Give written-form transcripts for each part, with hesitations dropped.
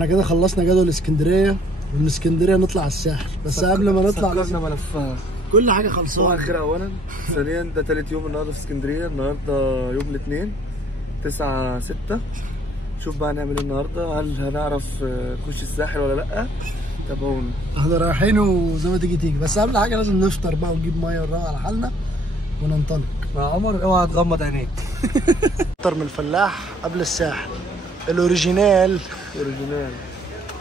احنا كده خلصنا جدول اسكندريه، ومن اسكندريه نطلع على الساحل. بس قبل ما نطلع لازم ملفها كل حاجه خلصانه. صباح الخير اولا. ثانيا ده تالت يوم النهارده في اسكندريه. النهارده يوم الاثنين 9/6. شوف بقى هنعمل ايه النهارده، هل هنعرف نخش الساحل ولا لا؟ تابعونا. احنا رايحين وزي ما تيجي تيجي، بس قبل حاجه لازم نفطر بقى ونجيب ميه ونروق على حالنا وننطلق. مع عمر اوعى تغمض عينيك. نفطر من الفلاح قبل الساحل الاوريجينال. اوريجينال.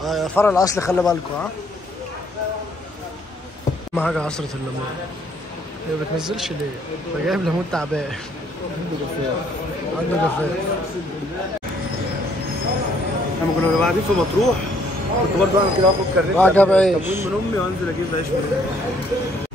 يا فرع الاصل خلي بالكم. اهم حاجه عصره الليمون. هي ما بتنزلش ليه؟ فجايب ليمون تعبان. عنده جفاف. لما كنا قاعدين في مطروح كنت برضه اعمل كده، اخد كارنيه واجيب عيش تموين من امي وانزل اجيب عيش من امي.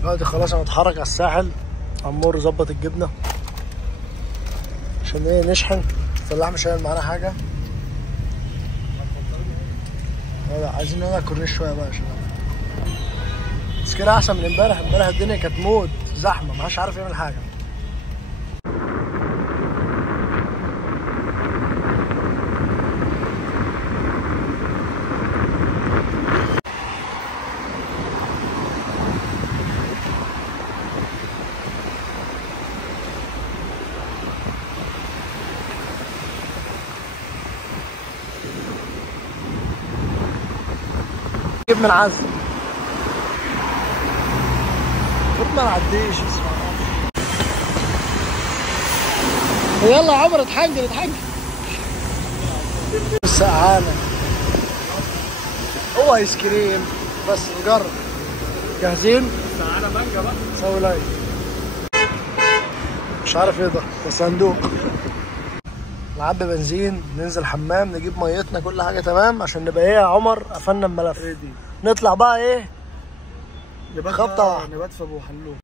دلوقتي خلاص هنتحرك على الساحل. عمور ظبط الجبنه عشان ايه نشحن. الفلاح مش هيعمل معانا حاجه. عايزين نقعد على الكورنيش شويه بقى يا شباب. بس كده احسن من امبارح. امبارح الدنيا كانت موت زحمه، محدش عارف يعمل حاجه. جيب من عزم المفروض ما نعديش. يلا يا عمر اتحجر اتحجر. سقعانة. هو ايس كريم بس نجرب. جاهزين؟ تعالى مانجا بقى. سوي لايك. مش عارف ايه ده بس صندوق. نعبي بنزين، ننزل حمام، نجيب ميتنا، كل حاجة تمام عشان نبقى ايه يا عمر قفلنا الملف. ايه دي؟ نطلع بقى ايه؟ نبات خبطة واحدة. نبات في ابو حلوم.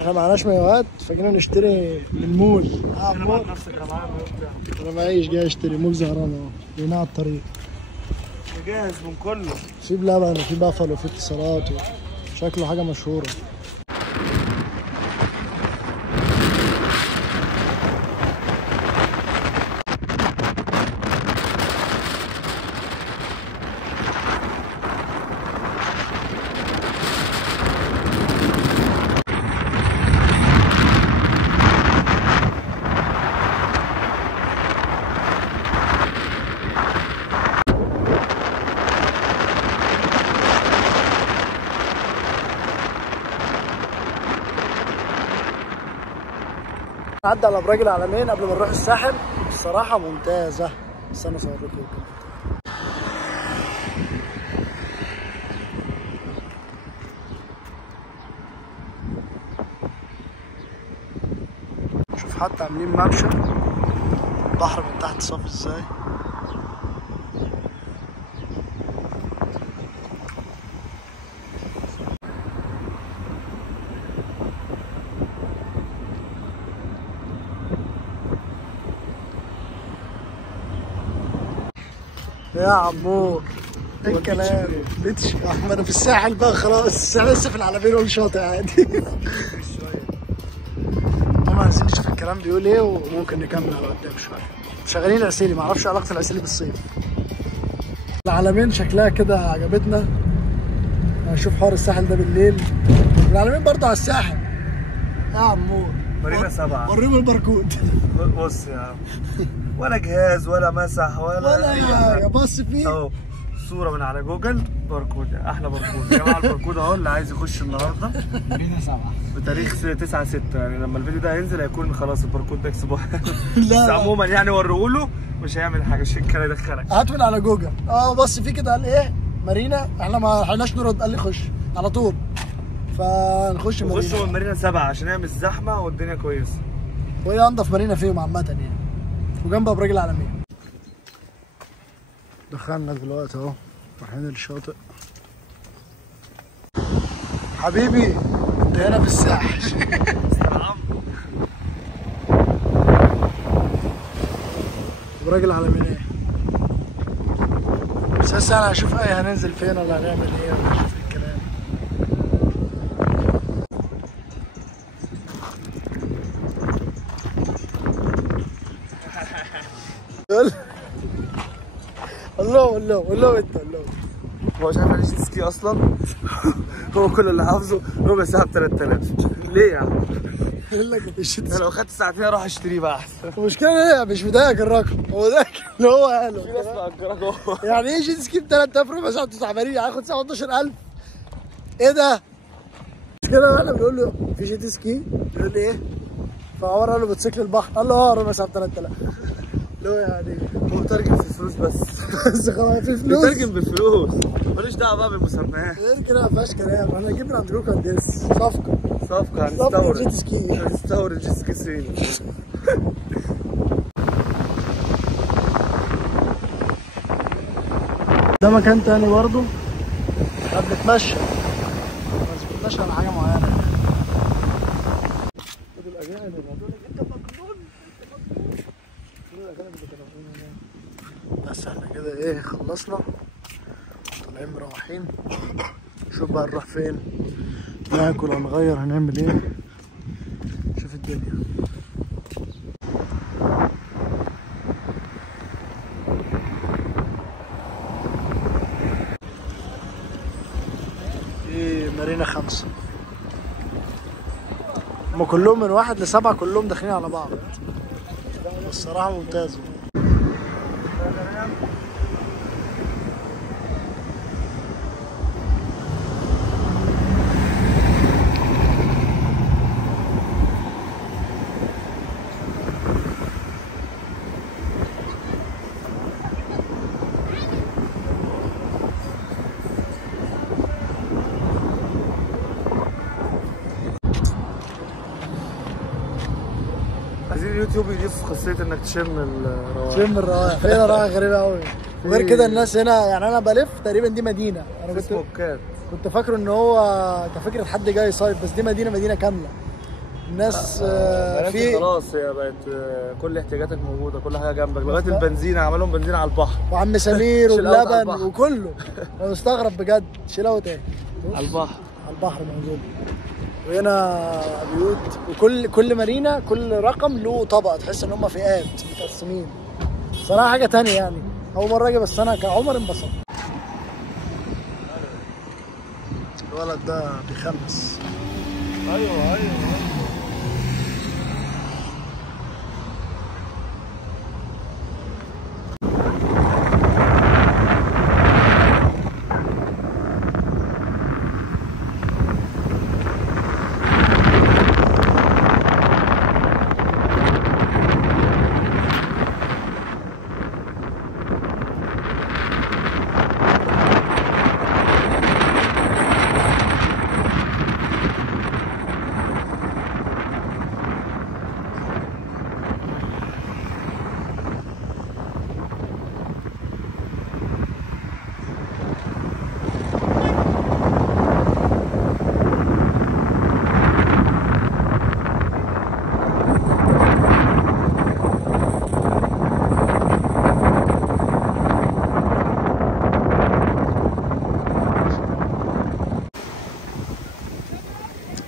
احنا معناش مايوهات فجينا نشتري من المول. انا نفسك يا معلم. انا معيش جاي اشتري موج زهران اهو لقيناه على الطريق. جاهز من كله. في بلبن وفي بافلو وفي اتصالات شكله حاجه مشهوره. نعدي على ابراج العلمين قبل ما نروح الساحل. الصراحه ممتازه. استنى اصور لكم كده. شوف حتى عاملين ممشى. البحر من تحت صافي ازاي. يا عمور ايه الكلام؟ بيتش ما انا في الساحل بقى خلاص. انا لسه في العلمين والشاطئ عادي. طبعا عايزين نشوف الكلام بيقول ايه وممكن نكمل على قدام شويه. شغالين العسيلي، معرفش علاقه العسيلي بالصيف. العلمين شكلها كده عجبتنا. هنشوف حوار الساحل ده بالليل. العلمين برضه على الساحل يا عمور. مارينا 7. وريهم الباركود. بص يا عم، ولا جهاز ولا مسح ولا اي حاجه. بص فيه اهو صوره من على جوجل. باركود، احلى باركود يا جماعه. الباركود اهو اللي عايز يخش النهارده. مارينا 7 بتاريخ 9/6. يعني لما الفيديو ده هينزل هيكون خلاص الباركود ده اكسبوه. لا بس عموما يعني وريه له مش هيعمل حاجه. عشان كده يدخلك. هات من على جوجل. بص فيه كده قال ايه مارينا. احنا ما لحقناش نرد. قال لي خش على طول. فنخش مارينا. نخش من مارينا 7 عشان هي مش زحمه والدنيا كويسه. وهي انضف مارينا فيهم عامه يعني. وجنب ابراج العلمين. دخلنا دلوقتي اهو رايحين الشاطئ. حبيبي انت هنا في الساحل. ابراج العلمين. بس لسه انا هشوف هننزل فين ولا هنعمل ايه ولا هشوف الكلام. الله انت هو مش عارف يجيت سكي اصلا. هو كل اللي حافظه ربع ساعه ب 3000. ليه يا عم؟ يقول لك الشيت انا لو خدت ساعتين اروح اشتريه بقى احسن. المشكله ايه؟ مش مضايقك الرقم، هو ده اللي هو قاله. في ناس مأجرة جوه. يعني ايه جيت سكي ب 3000 ربع ساعه تعبانين؟ هياخد ساعه 11000. ايه ده؟ كده احنا بنقول له في جيت سكي، يقول لي ايه؟ فعمر قال له موتوسيكل البحر، قال له اه ربع ساعه ب 3000. اللي هو يعني هو مترجم في الفلوس بس. بس خلاص في فلوس. مترجم بالفلوس ماليش دعوه بقى بالمسميات. غير كده ما فيهاش كلام. احنا نجيب من عند جروب كانديس صفقه هنستورد جيت سكي. هنستورد جيت سكي صيني. ده مكان تاني برضه احنا بنتمشى، بس بنتمشى على حاجه معينه. دول الاجانب دول انت مجنون. دول الاجانب اللي كانوا هنا. بس احنا كده ايه خلصنا، طالعين مروحين. شوف بقى نروح فين، ناكل هنغير هنعمل ايه، شوف الدنيا. مارينا 5 هم كلهم من 1 ل7 كلهم داخلين على بعض. الصراحة ممتازة. عايزين اليوتيوب يضيف خاصية انك تشم الروائح. تشم الروائح. فينا روائح غريبة قوي. وغير كده الناس هنا، يعني انا بلف تقريبا دي مدينة. انا كنت فاكره ان هو كفكرة حد جاي يصيف، بس دي مدينة كاملة. الناس في خلاص هي بقت كل احتياجاتك موجودة، كل حاجة جنبك لغاية البنزينة. عملهم بنزينة على البحر وعم سمير وبلبن وكله. انا مستغرب بجد. شيلاوت ايه؟ على البحر. على البحر موجود. وهنا بيوت، وكل مارينا كل رقم له طبقه، تحس ان هم فئات متقسمين. صراحه حاجه تانية يعني. اول مره اجي، بس انا كعمر انبسطت. الولد ده بيخمس. ايوه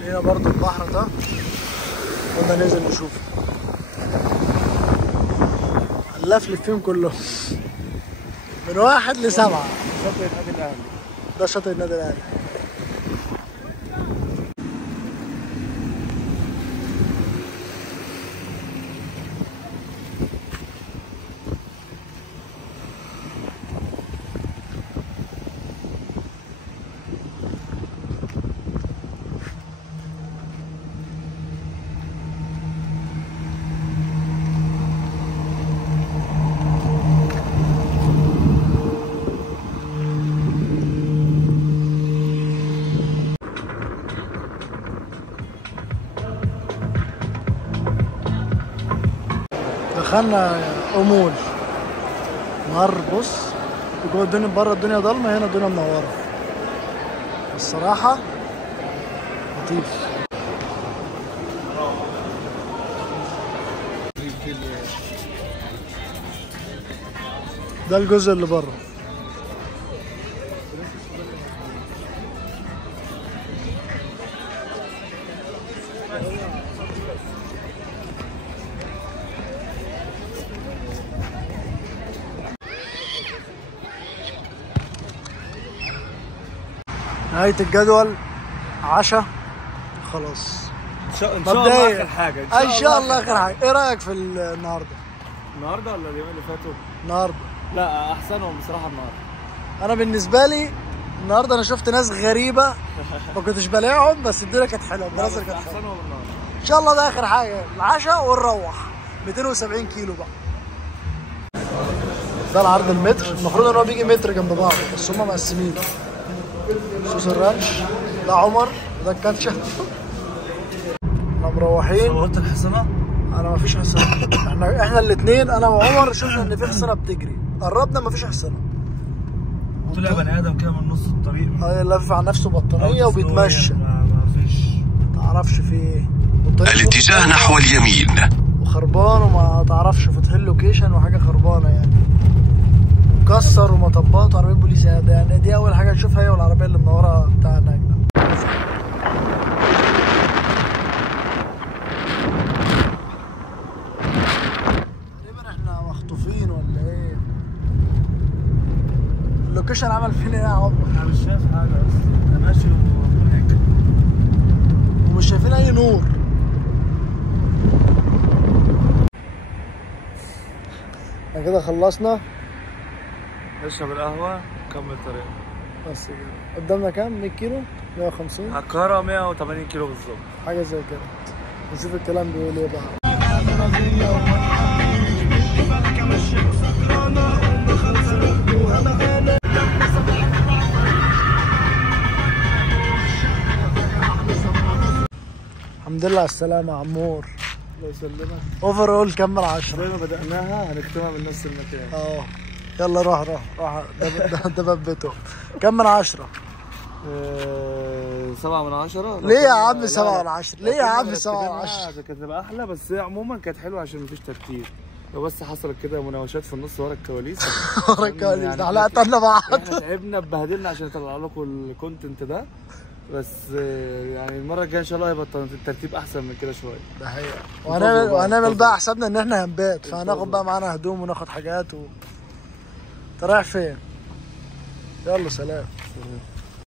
هنا برضو البحر ده قلنا ننزل نشوفه. هنلفلف فيهم كلهم من 1 ل7. شاطئ النادي الاهلي. ده شاطئ النادي الاهلي. دخلنا امول نهار. بص جوه الدنيا، بره الدنيا ضلمه، هنا الدنيا منوره. الصراحه لطيف. ده الجزء اللي بره. نهاية الجدول عشاء خلاص. ان شاء الله اخر حاجه. ان شاء الله اخر حاجه. ايه رايك في النهارده؟ النهارده ولا اليومين اللي فاتوا؟ النهارده. لا احسنهم بصراحه النهارده. انا بالنسبه لي النهارده انا شفت ناس غريبه ما كنتش بلاقيهم، بس الدنيا كانت حلوه، المناظر كانت حلوه. احسنهم النهارده. ان شاء الله ده اخر حاجه، العشاء ونروح. 270 كيلو بقى. ده العرض المتر، المفروض ان هو بيجي متر جنب بعض بس هم مقسمين. صوص الرانش، ده عمر وده الكاتشب. احنا مروحين. صورت الحصانه؟ انا مفيش حصانه. احنا الاثنين انا وعمر شفنا ان في حصانه بتجري، قربنا مفيش حصانه. طلع بني ادم كده من نص الطريق. لف على نفسه بطانيه وبيتمشى. مفيش. متعرفش في ايه. الاتجاه نحو اليمين. وخربان وما تعرفش، فاتحين لوكيشن وحاجه خربانه يعني. مكسر ومطبات وعربيه بوليس يعني. دي اول حاجه نشوفها هي، والعربيه اللي منوره بتاع هناك ده. تقريبا احنا مخطوفين ولا ايه؟ اللوكيشن عمل فينا ايه يا عمر؟ انا مش شايف حاجه اصلا، انا ماشي وهناك ومش شايفين اي نور. احنا كده خلصنا. نشرب القهوه نكمل طريقنا. بس كده. قدامنا كام؟ 100 كيلو؟ 150؟ على القاهره 180 كيلو بالظبط. حاجه زي كده. نشوف الكلام بيقول ايه بقى. الحمد لله على السلامة يا عمور. الله يسلمك. اوفر اول كمل 10. زي ما بدأناها هنختمها من نفس المكان. يلا روح ده بيته. كمل 10. 7 من 10. ليه يا عم 7 من 10؟ ليه يا عم 7 من 10؟ كانت هتبقى احلى، بس هي عموما كانت حلوه عشان مفيش ترتيب. لو بس حصلت كده مناوشات في النص ورا الكواليس. ورا الكواليس ده احنا قتلنا بعض. احنا تعبنا ببهدلنا عشان نطلع لكم الكونتنت ده، بس يعني المره الجايه ان شاء الله هيبقى الترتيب احسن من كده شويه. ده حقيقة. وهنعمل بقى حسابنا ان احنا هنبات، فهناخد بقى معانا هدوم وناخد حاجات انت رايح فين؟ يلا سلام.